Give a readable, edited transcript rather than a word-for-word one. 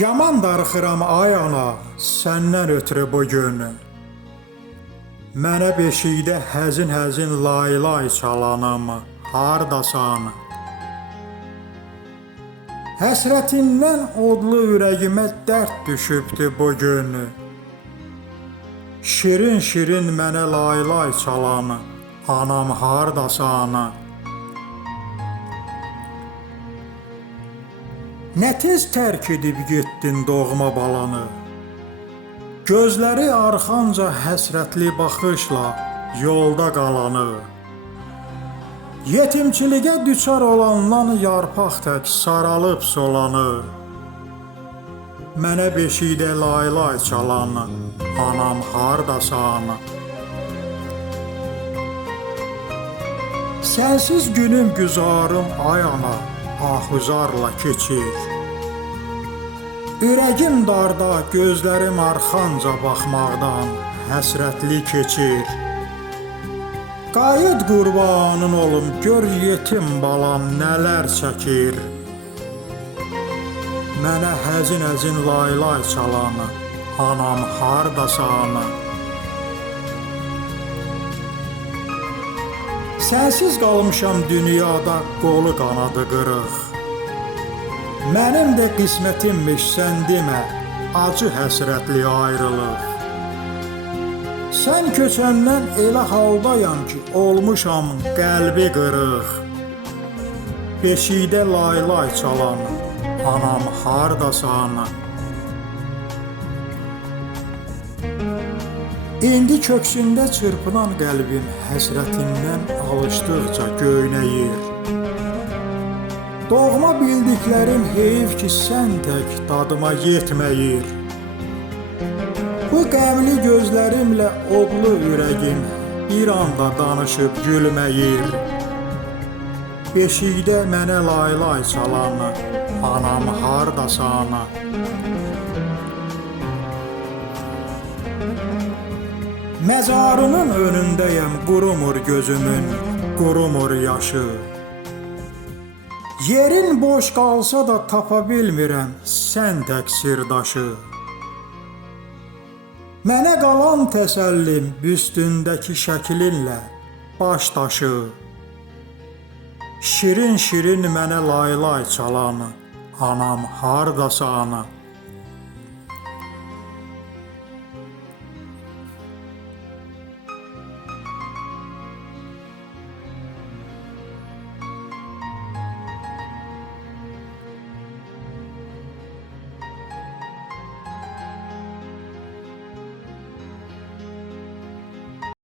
Yaman darıxıram ay ana, səndən ötürü bu gün. Mənə beşikdə həzin-həzin lay-lay çalanım, hardasan? Həsrətindən odlu ürəyimə dərd düşübdü bu gün. Şirin-şirin mənə lay-lay çalan, anam hardasan? Nə tez tərk edib getdin doğma balanı. Gözləri arxanca həsrətli baxışla yolda qalanı. Yetimçiliyə düçar olandan yarpaq tək saralıb solanı. Mənə beşikdə lay-lay çalan, anam hardasan? Sənsiz günüm güzarım ay ana, ahuzarla keçir. Ürəyim darda, gözlərim arxanca baxmaqdan həsrətli keçir. Qayıt qurbanın olum, gör yetim balam nələr çəkir. Mənə həzin-həzin lay-lay çalan, anam hardasan? Sənsiz qalmışam dünyada, qolu qanadı qırıq. Mənim də qismətimmiş sən demə, acı həsrətli ayrılıq. Sən köçəndən elə haldayam ki, olmuşam qəlbi qırıq. Beşikdə lay-lay çalan, anam hardasan? İndi köksündə çırpınan qəlbim həsrətindən alışdıqca göynəyir. Doğma bildiklərim heyif ki, sən tək dadıma yetməyir. Bu qəmli gözlərimlə odlu ürəyim bir anda danışıb gülməyir. Beşikdə mənə lay-lay çalan, anam hardasan? Məzarının önündəyəm, qurumur gözümün, qurumur yaşı. Yerin boş qalsa da tapa bilmirəm sən tək sirdaşı. Mənə qalan təsəllim büstündəki şəklinlə baş daşı. Şirin-şirin mənə lay-lay çalan, anam hardasan?